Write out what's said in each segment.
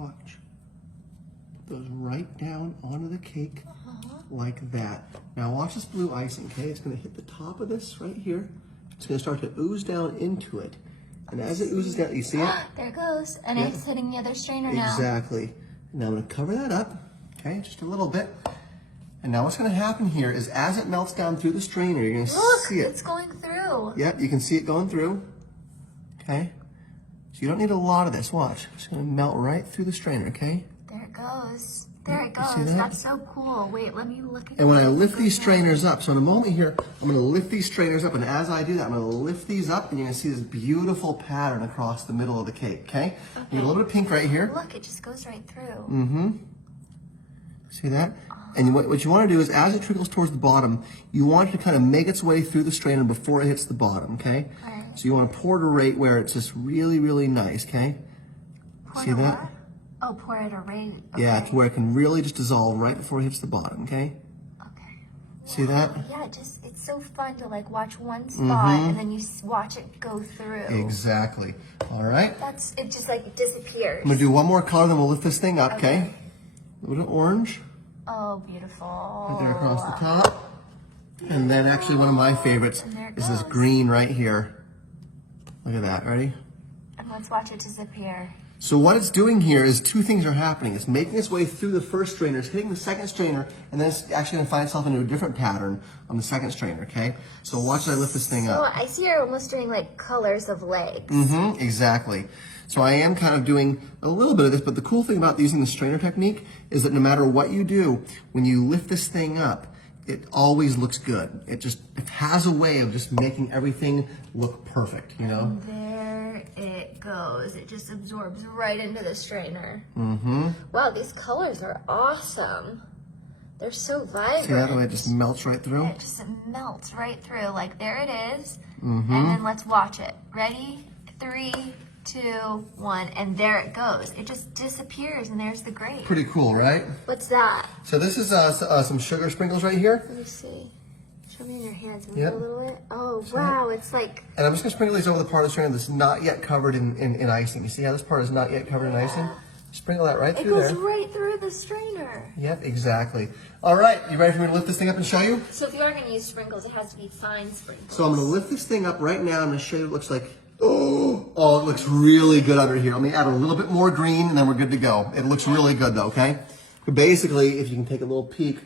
Watch. Put those right down onto the cake like that. Now watch this blue icing, okay? It's gonna hit the top of this right here. It's gonna start to ooze down into it. And as it oozes down, you see it? There it goes. And it's hitting the other strainer now. Exactly. Now I'm gonna cover that up, okay? Just a little bit. And now what's gonna happen here is as it melts down through the strainer, you're gonna see it. It's going through. Yep, you can see it going through, okay? So you don't need a lot of this, watch. It's gonna melt right through the strainer, okay? There it goes. There it You see goes. that? That's so cool. Wait, let me look at And when I lift these strainers up, so in a moment here, I'm gonna lift these strainers up, and as I do that, I'm gonna lift these up, and you're gonna see this beautiful pattern across the middle of the cake, okay? You get a little bit of pink right here. Look, it just goes right through. Mm-hmm. See that? And what you wanna do is, as it trickles towards the bottom, you want it to kind of make its way through the strainer before it hits the bottom, okay? All right. So you wanna pour it a rate where it's just really, really nice, okay? See that? Oh, pour it a rate. Yeah, to where it can really just dissolve right before it hits the bottom, okay? Okay. See that? Yeah, it's so fun to like watch one spot and then you watch it go through. Exactly. All right. It just like disappears. I'm gonna do one more color, then we'll lift this thing up, okay? A little bit of orange, Oh, beautiful. right there across the top. And then actually one of my favorites And there it is this goes. green right here. Look at that, ready? And let's watch it disappear. So what it's doing here is two things are happening. It's making its way through the first strainer, it's hitting the second strainer, and then it's actually gonna find itself into a different pattern on the second strainer, okay? So watch as I lift this thing Oh, up. I see you're almost doing like colors of legs. Exactly. So I am kind of doing a little bit of this, but the cool thing about using the strainer technique is that no matter what you do, when you lift this thing up, it always looks good. It has a way of just making everything look perfect, you know? There it goes. It just absorbs right into the strainer. Wow, these colors are awesome. They're so vibrant. See that, the way it just melts right through? It just melts right through. Like, there it is. And then let's watch it. Ready? 3, 2, 1, and there it goes. It just disappears, and there's the grape. Pretty cool, right? What's that? So this is some sugar sprinkles right here. Let me see. Show me in your hands. Move Yep. a little bit. Oh, wow. It's like, And I'm just gonna sprinkle these over the part of the strainer that's not yet covered in icing. You see how this part is not yet covered in icing? Sprinkle that right it through goes there. right through the strainer. Yep, exactly. All right, you ready for me to lift this thing up and show you? So if you are going to use sprinkles, it has to be fine sprinkles. So I'm gonna lift this thing up right now. I'm gonna show you what it looks like. Oh, it looks really good under here. Let me add a little bit more green and then we're good to go. It looks really good though, okay? But basically, if you can take a little peek,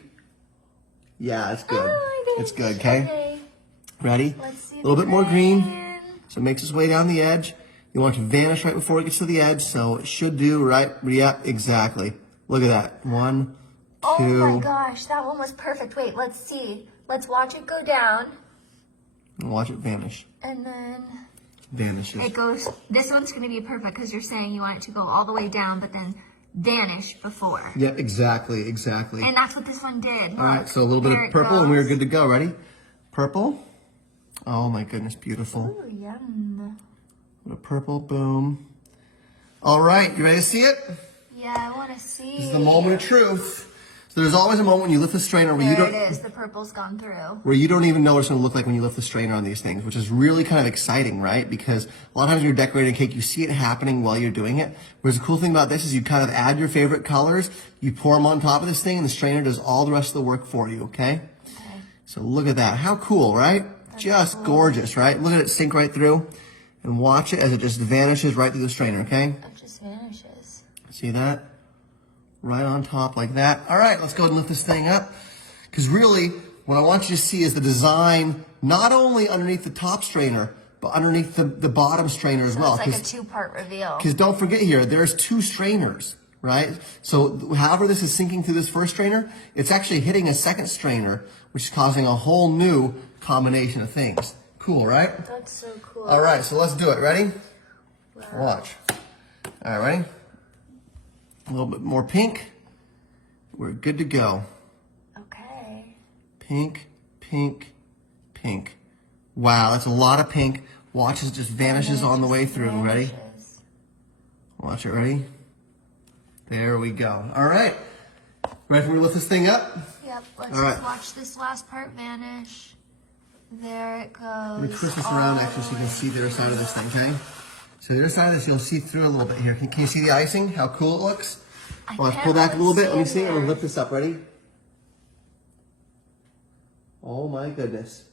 yeah, it's good. Oh, It's good, okay? Ready? Let's see A little bit more green. green. So it makes its way down the edge. You want it to vanish right before it gets to the edge, so it should do, right? Yep, exactly. Look at that. 1, 2. Oh my gosh, that one was perfect. Wait, let's see. Let's watch it go down. And watch it vanish. And then Vanishes. it goes, this one's going to be perfect because you're saying you want it to go all the way down, but then vanish before. Yep, exactly, exactly. And that's what this one did. Look, All right, so a little bit there of it purple and we're goes. good to go. Ready? Purple. Oh my goodness, beautiful. Ooh, yum. A purple, boom. All right, you ready to see it? Yeah, I want to see. This is the moment of truth. So there's always a moment when you lift the strainer where There you don't it is. The purple's gone through. even know what it's going to look like when you lift the strainer on these things, which is really kind of exciting, right? Because a lot of times when you're decorating a cake, you see it happening while you're doing it. Whereas the cool thing about this is you kind of add your favorite colors, you pour them on top of this thing, and the strainer does all the rest of the work for you, okay? Okay. So look at that. How cool, right? Just gorgeous, right? Look at it sink right through. And watch it as it just vanishes right through the strainer, okay? It just vanishes. See that? Right on top like that. All right, let's go ahead and lift this thing up. Because really, what I want you to see is the design, not only underneath the top strainer, but underneath the bottom strainer as well. It's like a two-part reveal. Because don't forget here, there's 2 strainers, right? So however this is sinking through this first strainer, it's actually hitting a second strainer, which is causing a whole new combination of things. Cool, right? That's so cool. All right, so let's do it. Ready? Watch. All right, ready? A little bit more pink. We're good to go. Okay. Pink, pink, pink. Wow, that's a lot of pink. Watch as it just vanishes on the way through. Ready? Vanishes. Watch it. Ready? There we go. All right. Ready for me to lift this thing up? Yep, let's All right. just watch this last part vanish. There it goes. Let me twist this around actually so you can see the other side of this thing, okay? So the other side of this, you'll see through a little bit here. Can you see the icing? How cool it looks? I Well, let's can't pull back a little bit. Let me really see. I'm in gonna there. lift this up. Ready? Oh my goodness.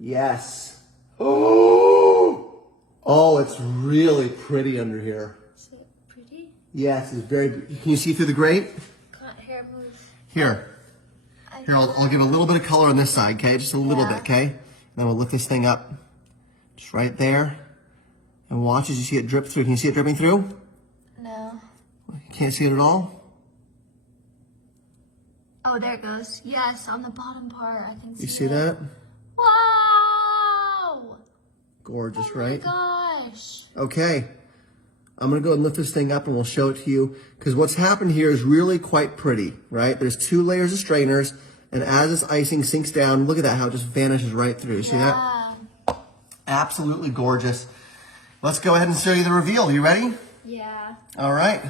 Yes. Oh! Oh, it's really pretty under here. Is it pretty? Yes, it's very. Can you see through the grate? Can't hair move. Here. Here, I'll give a little bit of color on this side, okay? Just a little Yeah. bit, okay? And then we'll lift this thing up. Just right there. And watch as you see it drip through. Can you see it dripping through? No. You can't see it at all? Oh, there it goes. Yes, on the bottom part. I can see You see it. that? Wow! Gorgeous, Oh my right? gosh. Okay. I'm going to go and lift this thing up and we'll show it to you. Because what's happened here is really quite pretty, right? There's 2 layers of strainers. And as this icing sinks down, look at that, how it just vanishes right through. You see that? Yeah. Absolutely gorgeous. Let's go ahead and show you the reveal. You ready? Yeah. All right.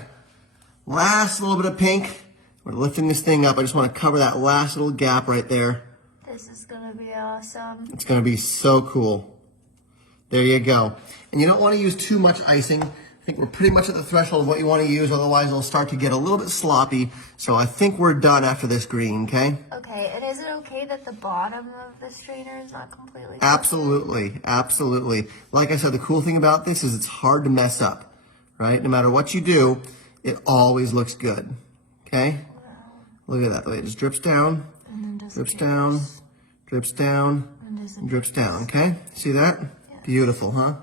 Last little bit of pink. We're lifting this thing up. I just want to cover that last little gap right there. This is gonna be awesome. It's going to be so cool. There you go. And you don't want to use too much icing. I think we're pretty much at the threshold of what you want to use. Otherwise, it'll start to get a little bit sloppy. So I think we're done after this green, okay? Okay, and is it okay that the bottom of the strainer is not completely Absolutely. Absolutely. Like I said, the cool thing about this is it's hard to mess up, right? No matter what you do, it always looks good, okay? Look at that. The way it just drips down, and then drips down, drips down, and drips down, okay? See that? Beautiful, huh?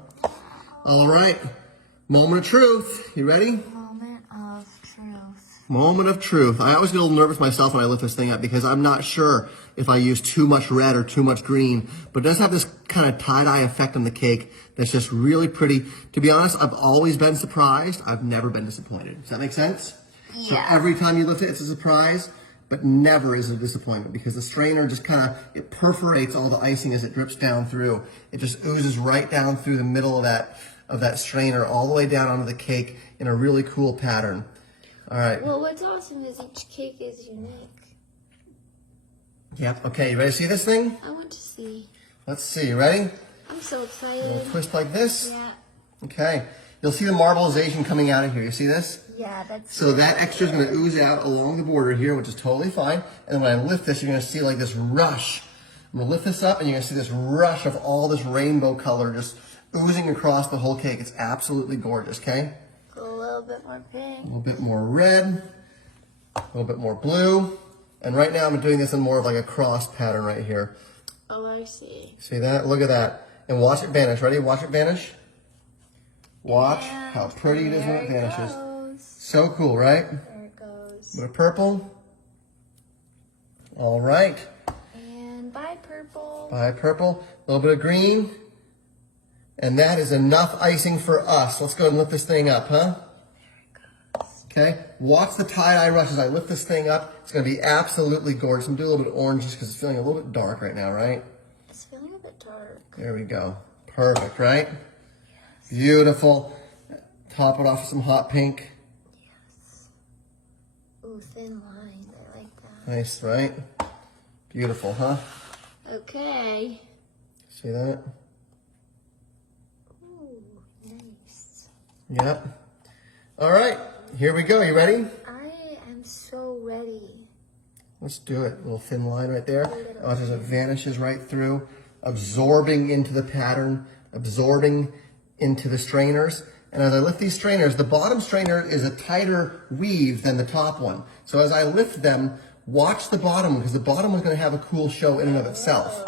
All right. Moment of truth. You ready? Moment of truth. Moment of truth. I always get a little nervous myself when I lift this thing up because I'm not sure if I use too much red or too much green, but it does have this kind of tie-dye effect on the cake that's just really pretty. To be honest, I've always been surprised. I've never been disappointed. Does that make sense? Yeah. So every time you lift it, it's a surprise, but never is a disappointment because the strainer just kind of, it perforates all the icing as it drips down through. It just oozes right down through the middle of that strainer all the way down onto the cake in a really cool pattern. All right. Well, what's awesome is each cake is unique. Yep. Okay, you ready to see this thing? I want to see. Let's see. You ready? I'm so We'll excited. twist like this. Yeah. Okay. You'll see the marbleization coming out of here. You see this? Yeah, that's So that extra is going to ooze out along the border here, which is totally fine. And then when I lift this, you're going to see like this rush. I'm going to lift this up and you're going to see this rush of all this rainbow color just oozing across the whole cake. It's absolutely gorgeous, okay? a little bit more A pink. little bit more red, a little bit more blue. And right now I'm doing this in more of like a cross pattern right here. Oh, I see. See that? Look at that. And watch it vanish. Ready? Watch it vanish. Watch And how pretty it is when it there vanishes. goes. So cool, right? There it goes. Bit of purple. All right. And bye, purple. By purple, a little bit of green. And that is enough icing for us. Let's go and lift this thing up, huh? Okay, watch the tie-dye rush as I lift this thing up. It's going to be absolutely gorgeous. I'm going to do a little bit of orange just because it's feeling a little bit dark right now, right? It's feeling a bit dark. There we go. Perfect, right? Yes. Beautiful. Top it off with some hot pink. Yes. Ooh, thin lines. I like that. Nice, right? Beautiful, huh? Okay. See that? Ooh, nice. Yep. All right, here we go. You ready? I am so ready. Let's do it. A little thin line right there. Watch as it vanishes right through, absorbing into the pattern, absorbing into the strainers. And as I lift these strainers, the bottom strainer is a tighter weave than the top one. So as I lift them, watch the bottom because the bottom one's going to have a cool show in and of itself.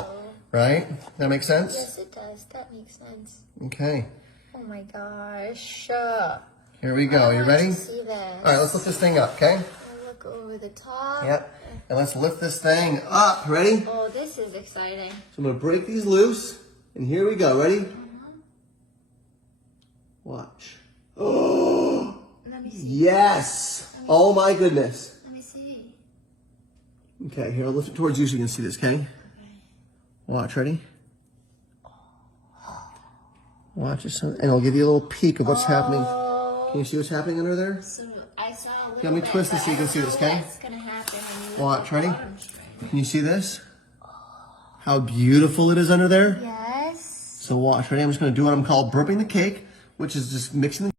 Right? That make sense? Yes, it does. That makes sense. Okay. Oh my gosh. Here we go. You ready? See this. All right, let's lift this thing up, okay? I look over the top. Yep. And let's lift this thing up. Ready? So Oh, this is exciting. I'm going to break these loose. And here we go. Ready? Watch. Oh, Let me see. yes. Oh my goodness. Let me see. Okay, here, I'll lift it towards you so you can see this, okay? Watch, ready? Watch this, and I'll give you a little peek of what's happening. Can you see what's happening under there? So I saw a little Let me bit, twist this but so you I can don't see know this, okay? What's gonna happen when you Watch, lift the ready? bottom string. Can you see this? How beautiful it is under there? Yes. So watch, ready? I'm just going to do what I'm called burping the cake. which is just mixing the